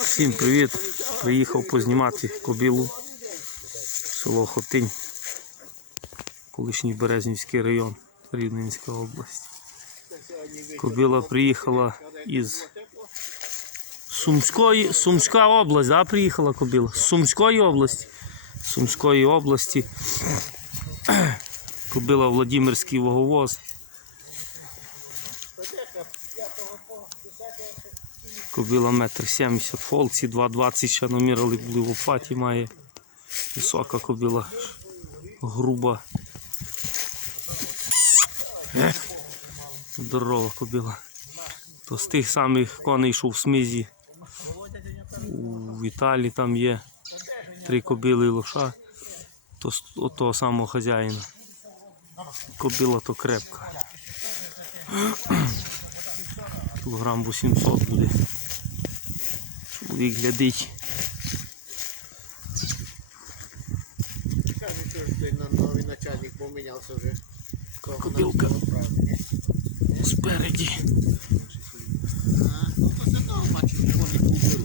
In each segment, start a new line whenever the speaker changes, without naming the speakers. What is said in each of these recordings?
Всім привіт! Приїхав познімати кобілу село Хотинь, колишній Березнівський район, Рівненська область. Кобіла приїхала із Сумської, Сумська область, да, приїхала кобіла? З Сумської області. Сумської області. Кобила Владимирський ваговоз. Кобила метр сімдесят, фолці 2,20 ще намірили були в опаті має. Висока кобила, груба. Здорова кобила. То з тих самих коней, що в смізі. У Італії там є три кобили і лоша. То з того самого хазяїна. Кобила то крепка. Кілограм 800 буде. Чоловік глядить.
Каже, що ж той новий начальник помінявся вже. Ні?
Спереді.
Ну, то вони купили.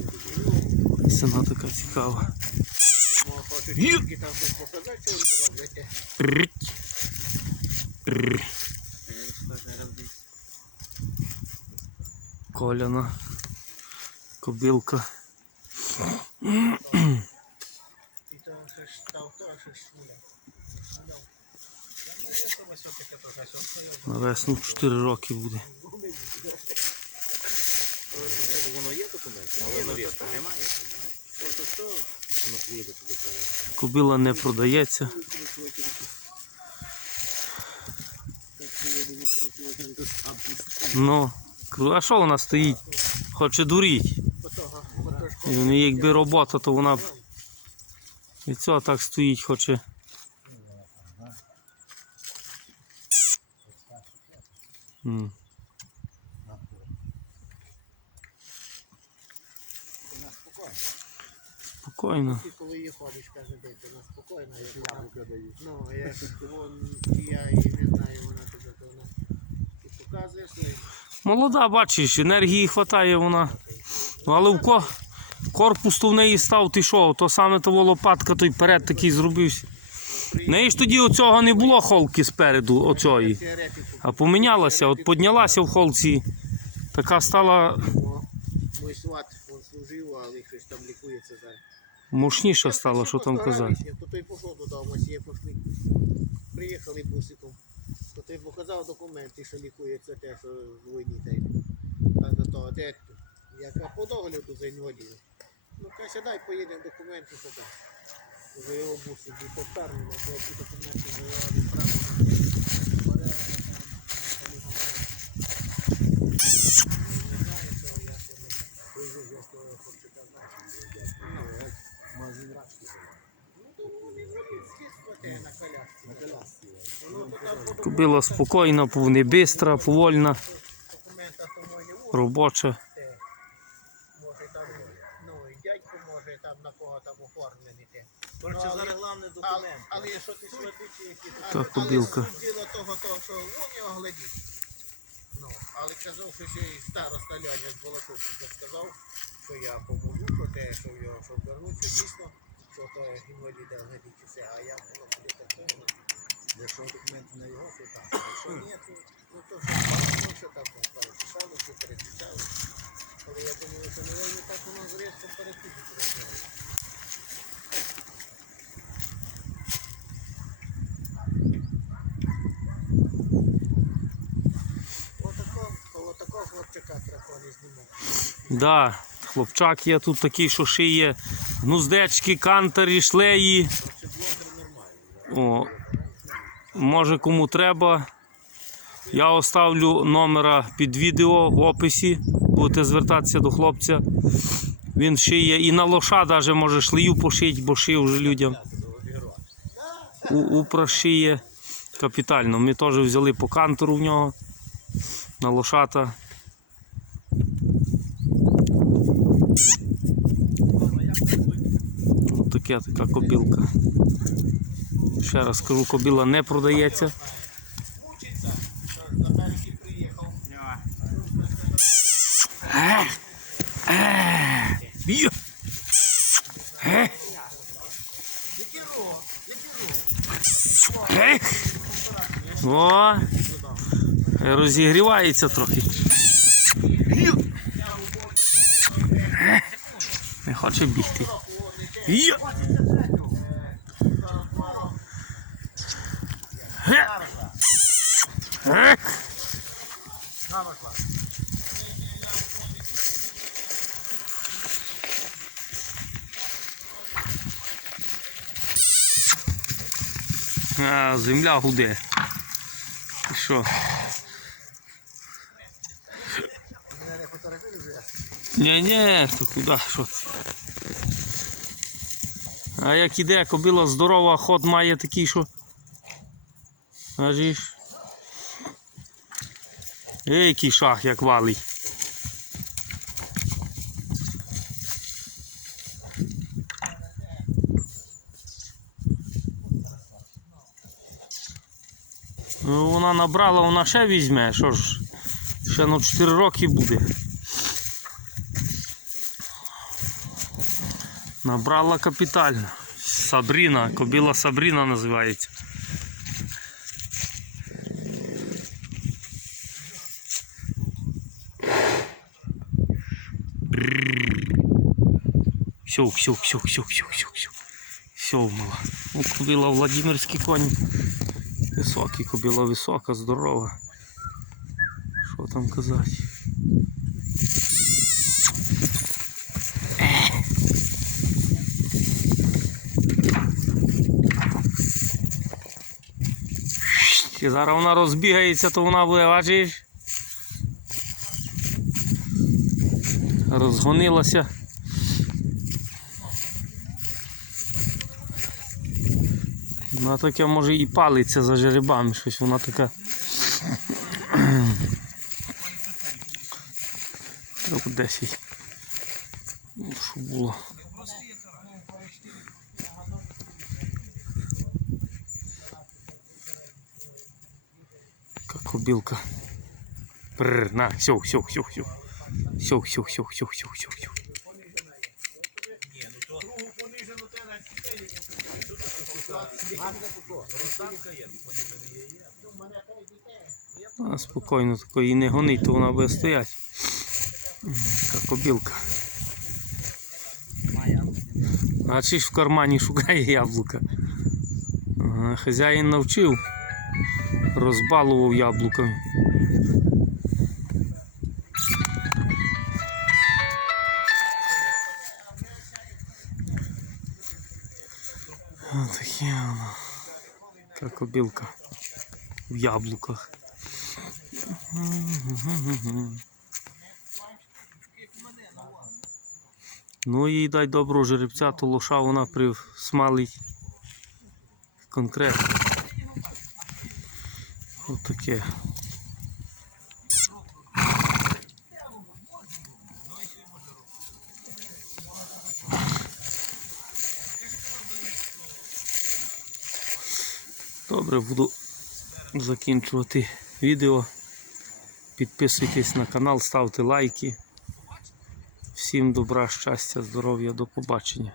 Ну,
Сина така цікава.
хочуть там щось показати, що вони роблять. е.
На весну 4 роки буде.
Воно є документи, але навіщо немає.
Кобила не продається. Ну, а що вона стоїть? Хоче дуріть. І вони якби робота, то вона б і цього так стоїть, хоче. М. Спокійно.
Ти коли її ходиш, каже, де ти вона спокійна, як вона. Ну, я ж вон, я і не знаю, вона тебе, то вона. Ти показуєш, ну,
Молода, бачиш, енергії вистачає вона. Ну, але в ко... корпус то в неї став, ти що, то саме того лопатка той перед такий зробився. Неї ж тоді оцього не було холки спереду, оцої. А помінялася, от піднялася в холці. Така стала.
Мой сват, він служив, але щось там лікується зараз.
мощніша стала, що там казати.
То той пішов додому, сіє пошли. Приїхали бусиком. То той показав документи, що лікується те, що в війні та й. А до того, де ти? Яка по догляду за інвалідом. Ну, каже, дай поїдемо документи поки. За його бусик, і повторно, бо ці документи за його відправлено.
Кобила спокійна, не бистра, повольна, робоча.
Може там, ну, і дядько може там оформлений. те. Ну, але-
зараз головне
Але,
документ.
але що ти суть,
які
Так,
суть діло того, того, що вон його глядіть. Ну, але казав, що ще й староста Ляня з Балашовки сказав, що я поможу, що те, що його, щоб вернуться, дійсно, що то інваліда глядіть і все, а я було буде такого.
Якщо документи на його, то так.
Якщо ні, то, ну то що, балакно, що там, ну, переписали, чи переписали. Але я думаю, що не так воно зрізко переписується.
Да, хлопчак є тут такий, що шиє гнуздечки, кантарі, шлеї. О, може кому треба. Я оставлю номера під відео в описі. Будете звертатися до хлопця. Він шиє і на лоша навіть може шлею пошити, бо шив вже людям. У, упра шиє капітально. Ми теж взяли по кантору в нього на лошата. Таке така кобілка. Ще раз кажу, кобіла не продається. О, розігрівається трохи. Не хоче бігти. Є. Е. Е. А, земля гуде. І що?
Мене не фотографуєш вже?
Ні, ні, то куди? Що це? А як іде, кобила здорова, ход має такий, що. Бачиш? Ей, який шах, як валить. Ну, вона набрала, вона ще візьме, що ж, ще на 4 роки буде. Набрала капітально. Сабріна, кобила Сабріна називається. Все, все, все, все, все, все, все. Все, мала. Ну, кобила Владимирський конь. Високий, кобила висока, здорова. Що там казати? І зараз вона розбігається, то вона буде, бачиш? Розгонилася. Вона таке може і палиться за жеребами, щось вона така. Треба 10. Ну, Що було? Кобилка. Пррр, на, все, все, все, все. Все, все, все, все, все, все, все. А, спокійно такої не гонить, то вона буде стоять. Така кобілка. А чи ж в кармані шукає яблука. Хазяїн навчив розбалував яблуками. Отаке воно. Така кобілка в яблуках. Ну їй дай доброго жеребця, то лоша вона присмалить конкретно. Отаке. Добре, буду закінчувати відео. Підписуйтесь на канал, ставте лайки. Всім добра, щастя, здоров'я, до побачення.